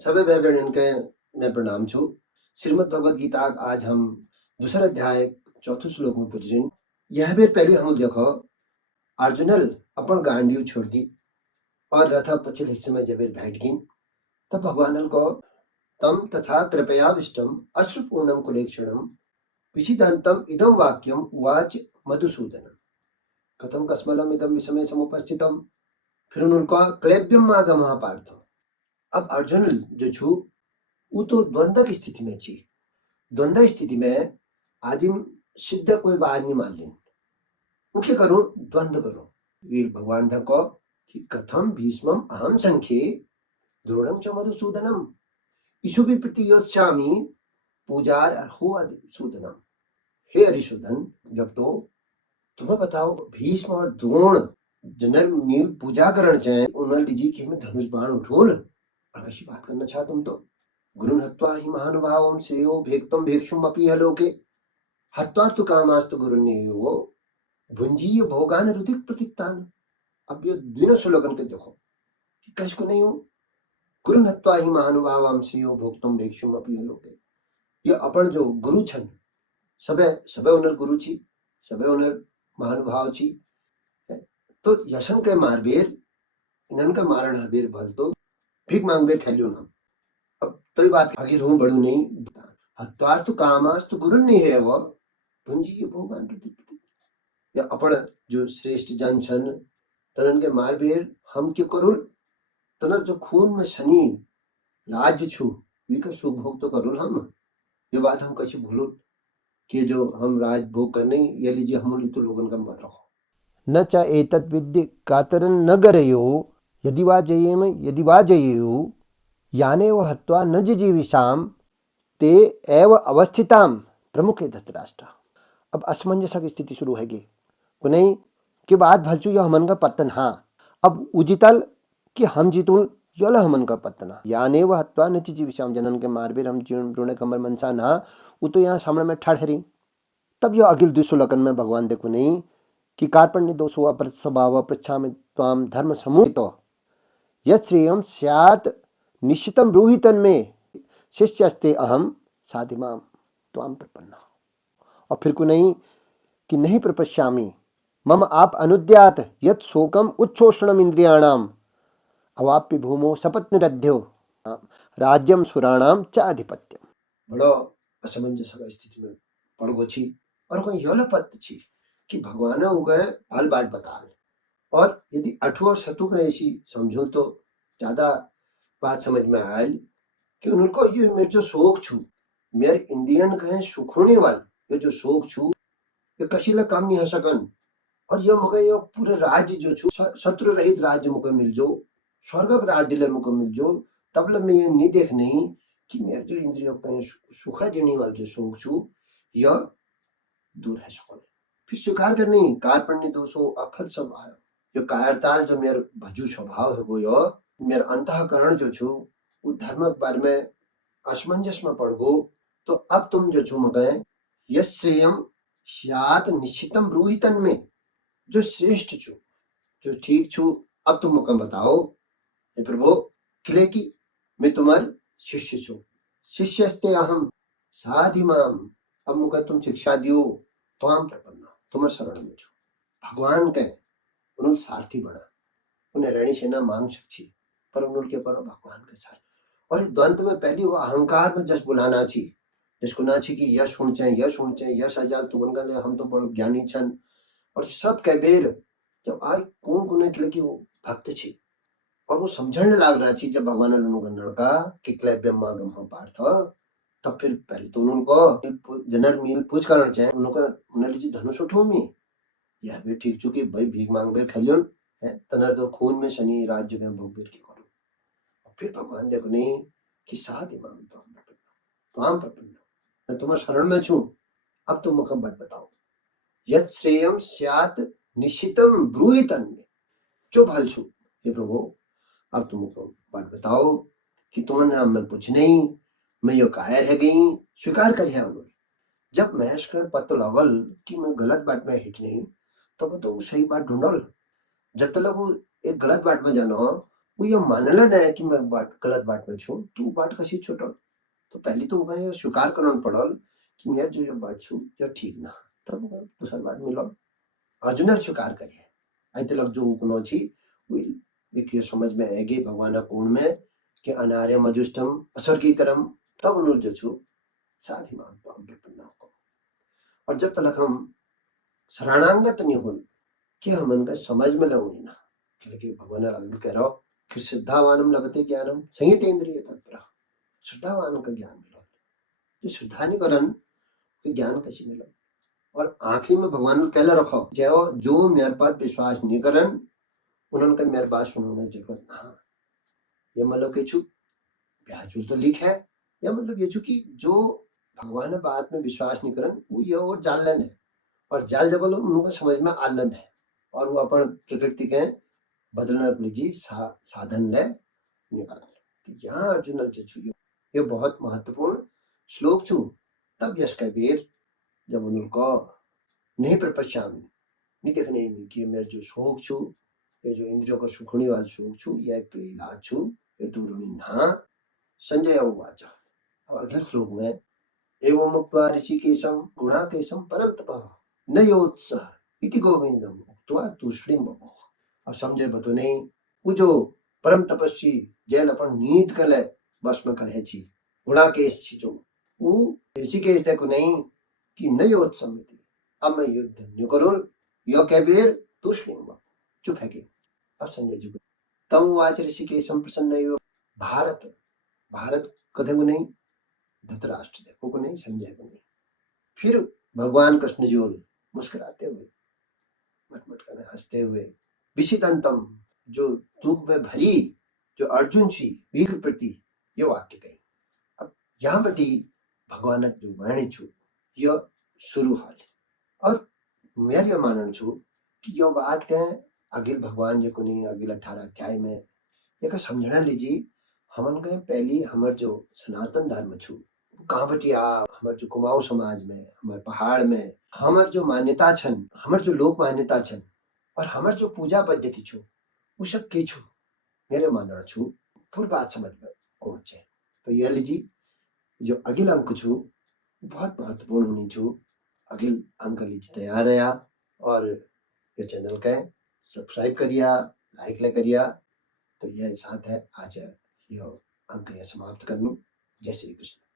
सभी भाई बहन के मैं प्रणाम छु। श्रीमद् भगवद गीता आज हम दूसरा अध्याय चौथे श्लोक में पुजरिन। यह भी पहले हम देखो अर्जुनल अपन गांडीव छोड़ दी और रथ पछिल हिस्से में जब बैठ गई तब भगवान को तम तथा कृपयाविष्टम अश्रुपूर्णम कुलेक्षणम विषिदंतम इदम वाक्यम उवाच मधुसूदन कथम कस्मलम इदम विषमे समुपस्थितम। फिर उनका क्लैब्यम मागम पार्थ। अब अर्जुन जो छु वो तो द्वंद्व की स्थिति में छी। द्वंद्व स्थिति में आदिम सिद्ध कोई बात नहीं मान लें। वो क्या करूं द्वंद्व करूं वीर भगवान था को कि कथम भीष्मम अहम संख्ये द्रोणम च मधुसूदनम ईशु भी प्रतियोत्सामी पूजार अर्हो सूदनम। हे हरिसूदन जब तो तुम्हें बताओ भीष्म और द्रोण जनर मील पूजा करण चाहे उन्होंने जी कि हमें धनुष बाण उठोल और ऐसी बात करना चाह तुम तो गुरुन हत्वा हि महानुभावं श्रेयो भेक्तम भेक्षुम अपि हलोके हत्वा तु कामास्तु गुरुन्नेयो भुंजीय भोगान रुदिक प्रतिक्तान। अब ये दोनों श्लोकन के देखो कि कसको नहीं हो गुरुन हत्वा हि महानुभावं श्रेयो भोक्तम भेक्षुम अपि हलोके। ये अपन जो गुरु छन सबे सबे उनर गुरु छी सबे उनर महानुभाव छी। तो यशन के मारबेर इनन का मारण हबेर भल तो भीख मांगबे ठेलियो ना। अब तो ये बात आगे रहूं बड़ू नहीं हत्वार्थ कामास्तु गुरु नहीं है वो पूंजी ये भोगान या अपन जो श्रेष्ठ जन छन तनन के मार बेर हम क्यों करूं तनर जो खून में शनि राज्य छु वी का सुख भोग तो करूं हम। ये बात हम कैसे भूलो कि जो हम राज भोग करने ये लीजिए हम तो लोगन का मत रखो न च एतत् विद्य कातरं न गरयो यदि वा जयेयु याने व हत्वा न जिजीविषां ते एव अवस्थितां प्रमुखे धृतराष्ट्र। अब असमंजस की स्थिति शुरू हैगी को नहीं कि बात भलचू यो हमन का पत्तन हाँ अब उजितल कि हम जीतुल योल हमन का पत्तना याने व हत्वा न जिजीविषां जनन के मारबीर हम जीवन ब्रूणे कमर मनसा ना वो तो यहाँ सामने में ठहरी। तब यो अगिल दुष्लकन में भगवान देखो नहीं कि कार्पण्य दोषो अपरत स्वभाव पृच्छामि त्वाम धर्म समूहितो यत् श्रेयम स्यात् निश्चितम ब्रूहि में शिष्यस्ते अहम साधिमाम त्वाम प्रपन्ना। और फिर को नहीं कि नहीं प्रपश्यामि मम आप अनुद्यात यत् शोकम उच्छोषणम इंद्रियाणाम अवाप्य भूमो सपत् निरध्यो राज्यम सुराणाम च आधिपत्यम। बड़ो असमंजस का स्थिति में पड़ गो छी और कोई योल पत्त छी कि भगवान हो गए फल बाट बता और यदि अठु और सतु का ऐसी समझो तो ज्यादा बात समझ में आयल कि उनको ये मेरे जो शोक छू मेरे इंडियन कहे सुख होने वाले ये जो शोक छू ये कशीला काम नहीं हो सकन और ये मुझे ये पूरे राज्य जो छू शत्रु रहित राज्य मुझे मिल जो स्वर्ग राज्य ले मुझे मिल जो तब ले मैं ये नहीं देख नहीं कि मेरे जो इंद्रियों कहे सुख देने वाले जो शोक छू यह दूर है सकल फिर स्वीकार करनी कार्पण्य दोषो अफल स्वभाव जो कायरताल जो मेरे भजू स्वभाव है वो यो मेरे अंतःकरण जो छु वो धर्म के बारे में असमंजस में पड़ गो। तो अब तुम जो छु मगे यश श्रेयम स्यात् निश्चितम ब्रूहितन में जो श्रेष्ठ छु जो ठीक छु अब तुम मुझे बताओ हे प्रभु किले की मैं तुम्हार शिष्य छु शिष्यस्ते अहम साधिमाम। अब मुझे तुम शिक्षा दियो त्वाम प्रपन्ना तुम्हारे शरण में छु भगवान के उन्होंने सारथी बना उन्हें ऋणी सेना मांग सकती पर उन्होंने क्या करो भगवान के साथ और इस द्वंद्व में पहली वो अहंकार में जस बुलाना छी जिसको ना छी कि यश होना चाहिए यश हजार तुम उनका हम तो बड़ो ज्ञानी छन और सब कह बेर जब आज कौन गुने के लिए कि वो भक्त छी और वो समझने लग रहा छी जब भगवान ने उनको लड़का कि क्लैब्यम मागम हम पार्थ तब फिर पहले तो उनको जनर मील पूछ करना चाहिए उनको उन्हें लीजिए धनुष उठो में यह भी ठीक चुकी भाई भीख मांग बे खलियन है तनर तो खून में शनि राज्य में भोग की करो फिर भगवान देखो नहीं कि साथ इमाम तो आम प्रपन्न मैं तुम्हारे शरण में छू अब तुम मुझे बट बताओ यत् श्रेयम स्यात् निश्चितम ब्रूहितन में जो भल छू हे प्रभु अब तुम मुझे बट बताओ कि तुमने हमें कुछ नहीं मैं यो कायर है गई स्वीकार कर है उन्होंने जब महेश कर पत्र लगल कि मैं गलत बात में हिट नहीं तो वो तो सही बात ढूंढल जब तक वो एक गलत बात में जानो वो ये मानला नहीं कि मैं गलत बाट में छू, तू बाट कशी छूटल, तो पहले तो उन्हें स्वीकार करना पड़ल कि मैं जो ये बाट छू ये ठीक ना, तब दूसरा बाट मिलो अर्जुन स्वीकार करिए आई तक जो उकनो छी विक्रिय समझ में आएगी भगवान पूर्ण में कि अनार्य मजुष्टम अस्वर्गीकरम, तब उन्होंने जो छू साथ ही मान पाओ विपन्ना को। और जब तक हम शरणांगत नहीं हो कि हम उनका समझ में लऊंगी ना, क्योंकि भगवान आगे कह रहा हो कि श्रद्धावानम लभते ज्ञानम संयतेन्द्रिय तत्पर, श्रद्धावान का ज्ञान मिलो, जो श्रद्धा नहीं करन तो ज्ञान कैसे मिलो। और आखिरी में भगवान ने कहला रखो जो मेरे पास विश्वास नहीं करन उन्होंने कहा मेरे बात सुनने की जरूरत ना, ये मतलब कि छु ब्याजूल तो लिख है, या मतलब ये छु कि जो भगवान बात में विश्वास नहीं करन वो ये और जालन है, और जाल जबल उनको समझ में आलन है, और वो अपन प्रकृति के बदलना जी साधन ले निकाल। तो यहाँ अर्जुन जो छु ये बहुत महत्वपूर्ण श्लोक छु। तब यश कबीर जब उनको नहीं प्रपश्यामी नहीं देखने में कि मेरे जो शोक छु ये जो इंद्रियों का सुखने वाला शोक छु या इलाज छु ये दूर ना। संजय उवाच, अब अगले श्लोक में एवं मुक्त्वा ऋषिकेशं गुणाकेशं परम तपः न योत्सः इति गोविंदम उक्त्वा तूष्णीम बभूव। अब समझे बतो नहीं वो जो परम तपस्वी जैन अपन नींद कर ले बस में करे छी गुणाकेश छी जो वो ऋषिकेश देखो नहीं कि न योत्सम, अब मैं युद्ध न्यू करूं यो कबीर तूष्णीम बभूव, चुप है कि। अब संजय जी को तम वाच ऋषिकेशं प्रसन्न भारत, भारत कथे को नहीं धृतराष्ट्र देखो को नहीं संजय को नहीं, फिर भगवान कृष्ण जी मुस्कुराते हुए मटमट कर हंसते हुए विषितंतम जो दुख में भरी जो अर्जुन छी वीर प्रति ये वाक्य कही। अब यहाँ बटी भगवान जो वाणी छु यह शुरू हाल, और मेरे यह मानन छु कि यो बात के अगिल भगवान जी को नहीं अगिल 18 अध्याय में एक समझना लीजिए हमन के पहली हमार जो सनातन धर्म छु कहाँ बटी आ हमार जो कुमाऊं समाज में हमार पहाड़ में हमार जो मान्यता छन हमार जो लोक मान्यता छन और हमार जो पूजा पद्धति छु वो सब के छु मेरे मानना छु पूरी बात समझ में पहुंचे। तो यह लीजिए जो अगिल अंक छु बहुत महत्वपूर्ण होनी छु, अगिल अंक लीजिए तैयार रहा और ये चैनल का सब्सक्राइब करिया लाइक ले करिया। तो यह साथ है आज यो अंक यह समाप्त कर लूं। जय श्री कृष्ण।